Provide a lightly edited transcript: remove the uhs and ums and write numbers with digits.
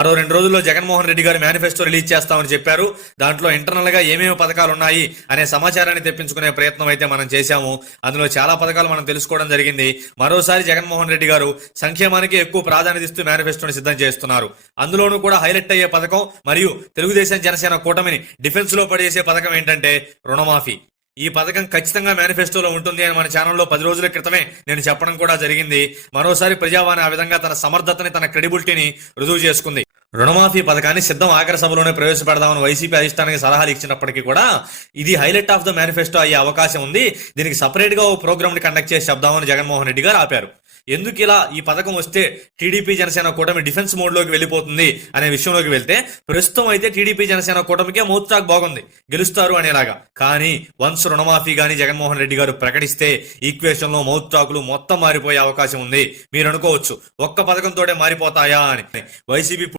మరో 2 రోజుల్లో జగన్మోహన్ రెడ్డి గారు మేనిఫెస్టో రిలీజ్ చేస్తామని చెప్పారు. దాంట్లో ఇంటర్నల్ గా ఏమేమి పథకాలు ఉన్నాయి అనే సమాచారాన్ని తెప్పించుకునే ప్రయత్నం అయితే మనం చేశాము. అందులో చాలా పథకాలు మనం తెలుసుకోవడం జరిగింది. మరోసారి జగన్మోహన్ రెడ్డి గారు సంక్షేమానికి ఎక్కువ ప్రాధాన్యత ఇస్తూ మేనిఫెస్టోని సిద్ధం చేస్తున్నారు. అందులోనూ కూడా హైలైట్ అయ్యే పథకం మరియు తెలుగుదేశం జనసేన కూటమిని డిఫెన్స్ లో పడేసే పథకం ఏంటంటే రుణమాఫీ. ఈ పథకం ఖచ్చితంగా మేనిఫెస్టోలో ఉంటుంది అని మన ఛానల్లో 10 రోజుల క్రితమే నేను చెప్పడం కూడా జరిగింది. మరోసారి ప్రజావాణి ఆ విధంగా తన సమర్థతని, తన క్రెడిబిలిటీని రుజువు చేసుకుంది. రుణమాఫీ పథకాన్ని సిద్ధం ఆఖరి సభలోనే ప్రవేశపెడదామని వైసీపీ అధిష్టానానికి సలహాలు ఇచ్చినప్పటికీ కూడా ఇది హైలైట్ ఆఫ్ ద మేనిఫెస్టో అయ్యే అవకాశం ఉంది. దీనికి సపరేట్ గా ఓ ప్రోగ్రామ్ ని కండక్ట్ చేసి చెప్దామని జగన్మోహన్ రెడ్డి గారు ఆపారు. ఎందుకు ఇలా ఈ పథకం వస్తే టీడీపీ జనసేన కూటమి డిఫెన్స్ మోడ్ లోకి వెళ్ళిపోతుంది అనే విషయంలోకి వెళ్తే, ప్రస్తుతం అయితే టీడీపీ జనసేన కూటమికే మౌత్ టాక్ బాగుంది, గెలుస్తారు అనేలాగా. కానీ వన్స్ రుణమాఫీ గాని జగన్మోహన్ రెడ్డి గారు ప్రకటిస్తే ఈక్వేషన్ లో మౌత్ టాకులు మొత్తం మారిపోయే అవకాశం ఉంది. మీరు అనుకోవచ్చు ఒక్క పథకంతోనే మారిపోతాయా అని. వైసీపీ